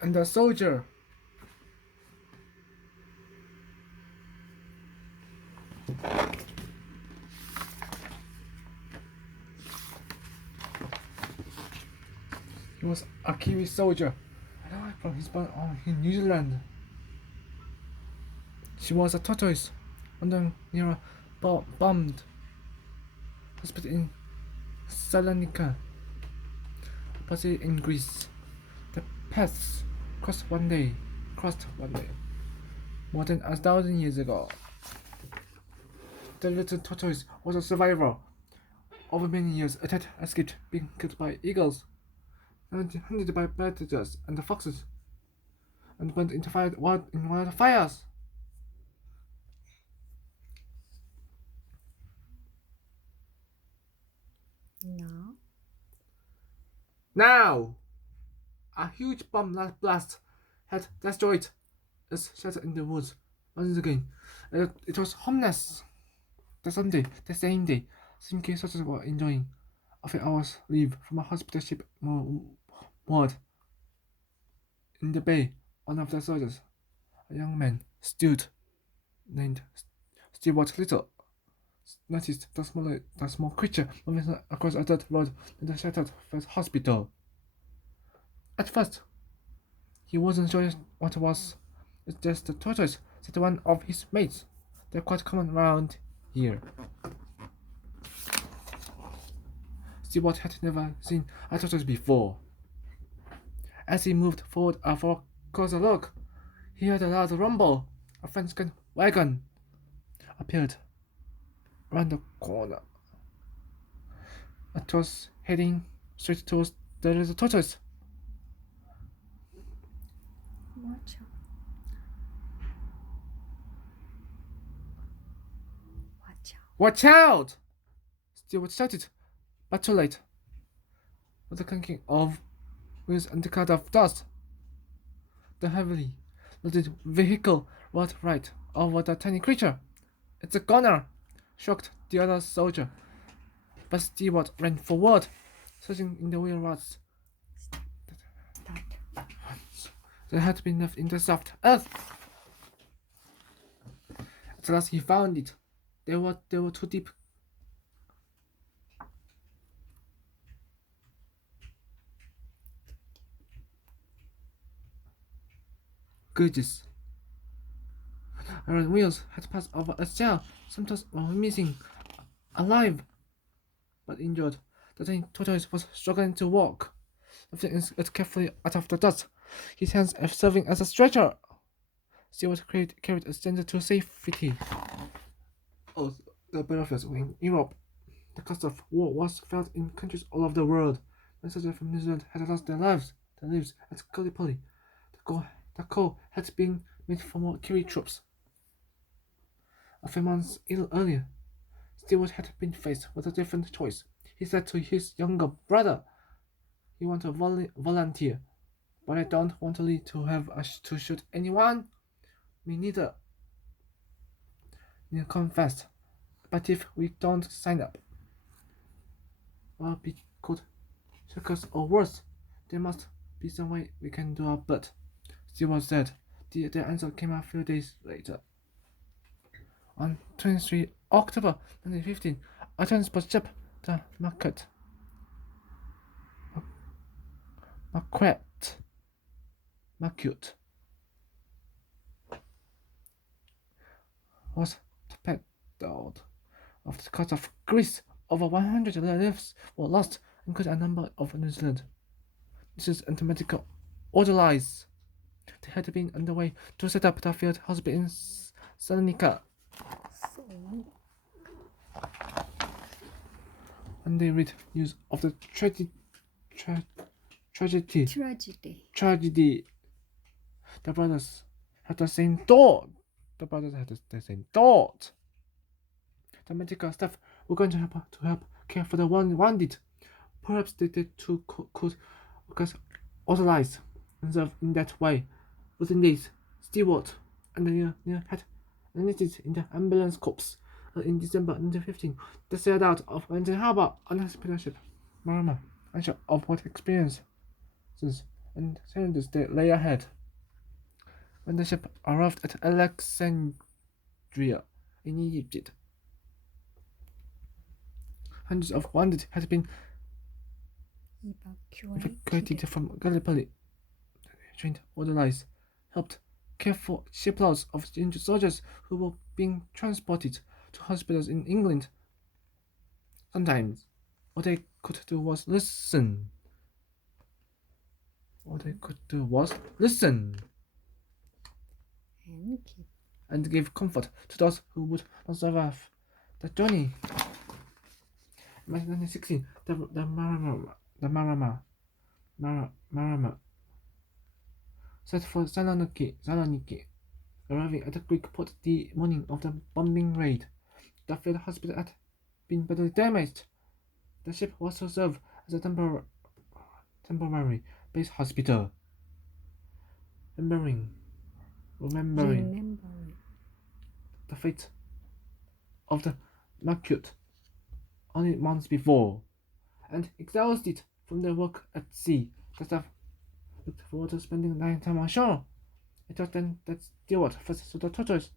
And the soldier. He was a Kiwi soldier from his born in New Zealand. She was a tortoise under near a bombed hospital in Salonika, possibly in Greece. The paths crossed one day, more than 1,000 years ago. The little tortoise was a survivor. Over many years, it had escaped being killed by eagles, and hunted by predators and foxes, and went into wild fires. No. Now, a huge bomb blast had destroyed its shelter in the woods once again. It was homeless. The same day, some key soldiers were enjoying a few hours leave from a hospital ship moored in the bay. One of the soldiers, a young man, named Stewart Little, noticed the small creature moving across a dirt road in the shattered first hospital. At first, he wasn't sure what it was. It's just a tortoise, said one of his mates. They're quite common around here. Stewart had never seen a tortoise before. As he moved forward for a closer look, he heard a loud rumble. A French wagon appeared around the corner. It was heading straight towards the little tortoise. Watch out. Watch out. Watch out! Stewart shouted, but too late. With the clanking of wheels and the cloud of dust, the heavily loaded vehicle rolled right over the tiny creature. It's a gunner! Shocked the other soldier. But Stewart ran forward, searching in the wheel ruts that had been left in the soft earth. At last he found it. They were too deep. Gauges around wheels had passed over a shell. Sometimes were missing, alive, but injured. The tiny tortoise was struggling to walk, lifting it carefully out of the dust, his hands serving as a stretcher. Stewart carried it stranger to safety. Oh, the battlefields were in Europe. The cost of war was felt in countries all over the world. Many soldiers from New Zealand had lost their lives at Gallipoli. The call had been made for more Kiwi troops. A few months earlier, Stewart had been faced with a different choice. He said to his younger brother, "You want to volunteer, but I don't want to have to shoot anyone." "Me neither," Neil confessed. "But if we don't sign up, well, be could shock us or worse. There must be some way we can do our bit." Stewart said. The answer came a few days later. On 23 October 1915, a transport ship, the Marquette, was torpedoed off the coast of Greece. Over 100 lives were lost, including a number of New Zealand. This is mathematical orderlies. They had been underway to set up the field hospital in Salonika. When they read news of the tragedy, the brothers had the same thought. The medical staff were going to help care for the wounded. Perhaps they too could authorize themselves in that way. Within days, Stewart and Neil had enlisted in the ambulance corps. In December 1915, they sailed out of London Harbour on a hospital ship, Marama, unsure of what experiences and challenges that lay ahead. When the ship arrived at Alexandria in Egypt, hundreds of wounded had been evacuated from Gallipoli. Trained orderlies helped care for shiploads of injured soldiers who were being transported to hospitals in England. Sometimes, all they could do was listen. All they could do was listen And keep. and give comfort to those who would not survive the journey. In 1916, the Marama set for Saloniki, arriving at the Greek port the morning of the bombing raid. The field hospital had been badly damaged. The ship was to serve as a temporary base hospital. Remembering the fate of the Mercute only months before, and exhausted from their work at sea, the staff looked forward to spending night time on shore. It was then that Stewart first saw the tortoise,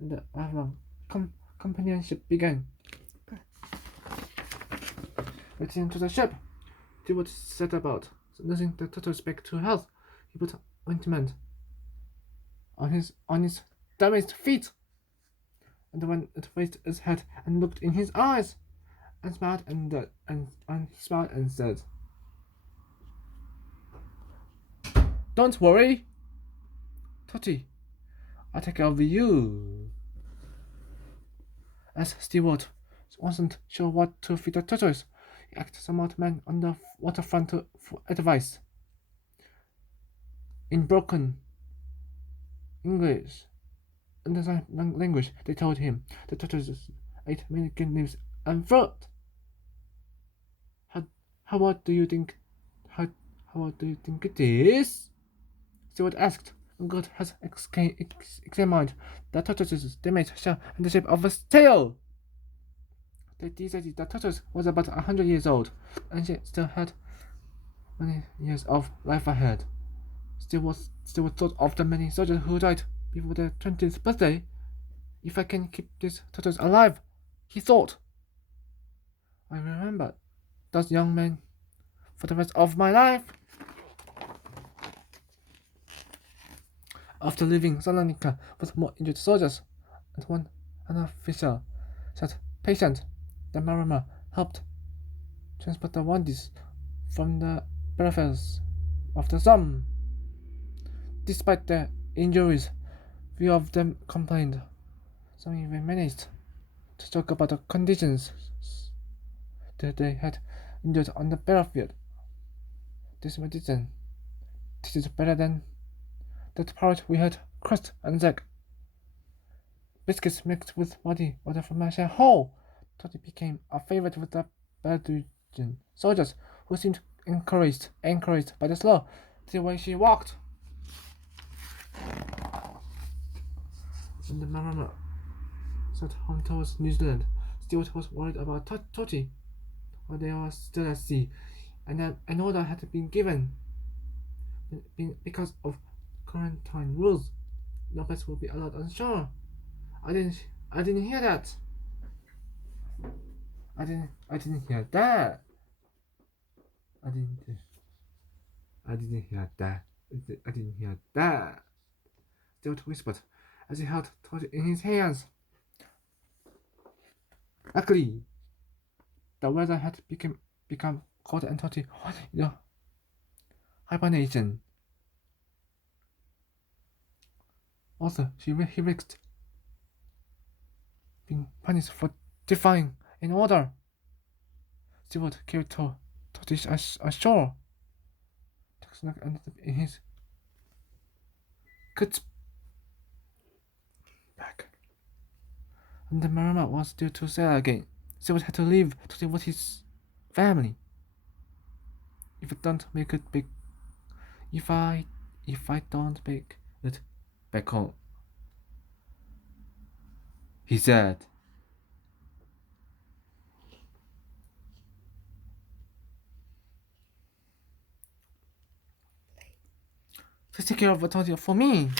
and the lifelong companionship began. Returning to the ship, Stewart set about nursing the tortoise back to health. He put ointment on his damaged feet, and when it raised its head and looked in his eyes, and smiled and said, "Don't worry, Totty, I'll take care of you." As Stewart wasn't sure what to feed the tortoise, he asked some old man on the waterfront for advice. In broken English and the sign language, they told him the tortoises ate many green leaves and fruit. How what do you think? How what do you think it is? Stewart asked. God has examined the tortoise's damaged shell in the shape of a tail. They decided the tortoise was about 100 years old, and she still had many years of life ahead. Stewart thought of the many soldiers who died before their 20th birthday. If I can keep this tortoise alive, he thought, I remember those young men for the rest of my life. After leaving Salonika with more injured soldiers and one officer said patient, the Marama helped transport the wounded from the battlefields of the Somme. Despite their injuries, few of them complained. Some even managed to talk about the conditions that they had endured on the battlefield. This medicine tasted better than that part we had crust and egg. Biscuits mixed with muddy water from a shell hole. Totty became a favorite with the Belgian soldiers, who seemed encouraged by the slow way she walked. When the Marama set home towards New Zealand, Stewart was worried about Totty while they were still at sea, and an order had been given. Because of quarantine rules, no pets will be allowed on shore. I didn't hear that. I didn't hear that. I didn't hear that. I didn't hear that. Stewart whispered as he held Totty in his hands. Luckily, the weather had become cold and Totty was in hibernation. Also, he risked being punished for defying an order. Stewart carried Totty ashore. Tuxnock ended up in his good back. And the Marama was due to sail again. Stewart had to leave to live with his family. If I don't make it big, if I don't make it back home, he said. to take care of the TORTY for me.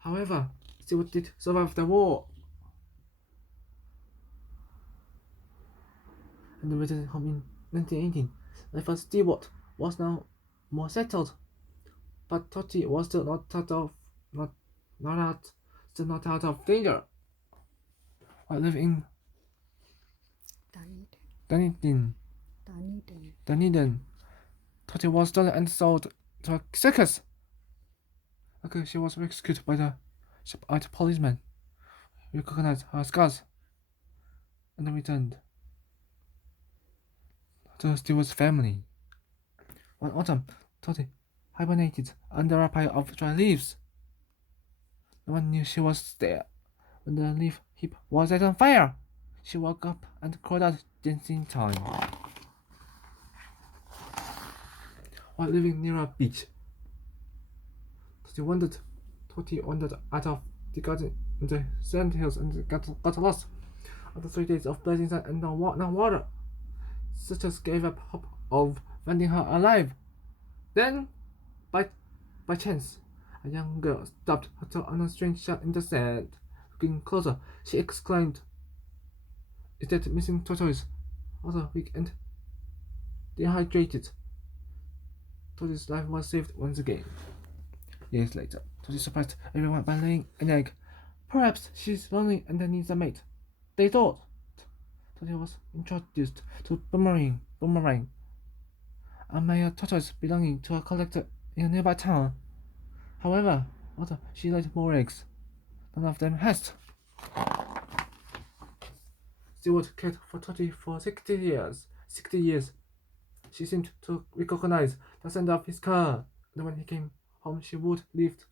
However, Stewart did survive the war and returned home in 1918. Life for Stewart was now more settled, but TORTY was still not out of danger. While living in Dunedin. Dunedin, TORTY was stolen and sold to a circus. Okay, she was rescued by the shop-out policeman, recognized her scars, and returned to Stewart's family. One autumn, TORTY hibernated under a pile of dry leaves. No one knew she was there. When the leaf heap was set on fire, she woke up and crawled out just in time. While living near a beach, TORTY wandered out of the garden in the sand hills and got lost. After 3 days of blazing sun and no water, sisters gave up hope of finding her alive. Then, by chance, a young girl stopped her toe on a strange shell in the sand. Looking closer, she exclaimed, "Is that missing tortoise? Also weak and dehydrated." TORTY's life was saved once again. Years later, TORTY surprised everyone by laying an egg. Perhaps she's lonely and needs a mate, they thought. TORTY was introduced to Boomerang, a male tortoise belonging to a collector in a nearby town. However, although she laid more eggs, none of them hatched. Stewart cared for TORTY for 60 years. She seemed to recognize the scent of his car, and when he came home, she would lift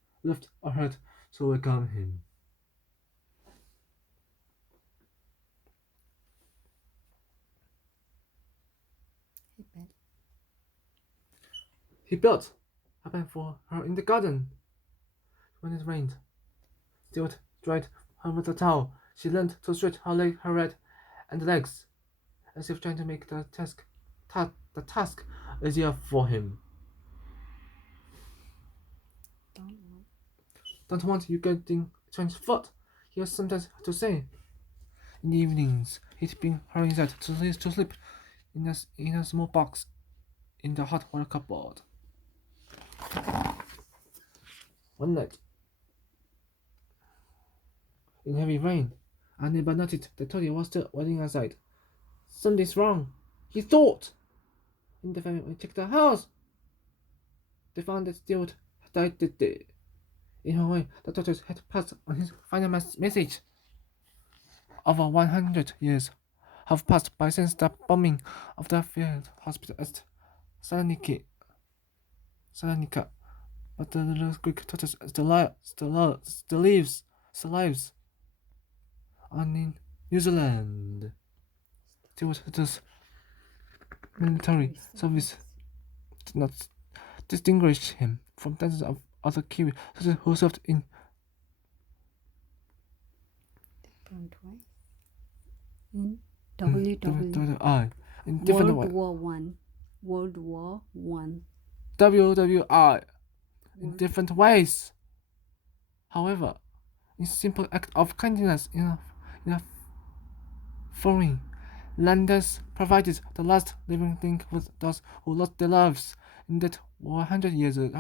a heart to welcome him. He built a pen for her in the garden. When it rained, Stewart dried her with a towel. She learned to stretch her head and legs, as if trying to make the task easier for him. Don't want you getting strange foot, he was sometimes to say. In the evenings, he'd bring her inside to sleep in a small box in the hot water cupboard. One night, in heavy rain, our neighbor noticed that TORTY was still waiting outside. Something's wrong, he thought. In the family checked the house. They found that Stewart had died that day. In her way, the tortoise had passed on his final message. Over 100 years have passed by since the bombing of the field hospital at Salonika, but the little Greek tortoise still lives on in New Zealand. Steward's military service did not distinguish him from dozens of other Kiwi who served in Different way. In WW1. in different ways. World War One. WWI in different ways. However, in simple act of kindness in a foreign landers provided the last living thing with those who lost their lives in that 100 years ago.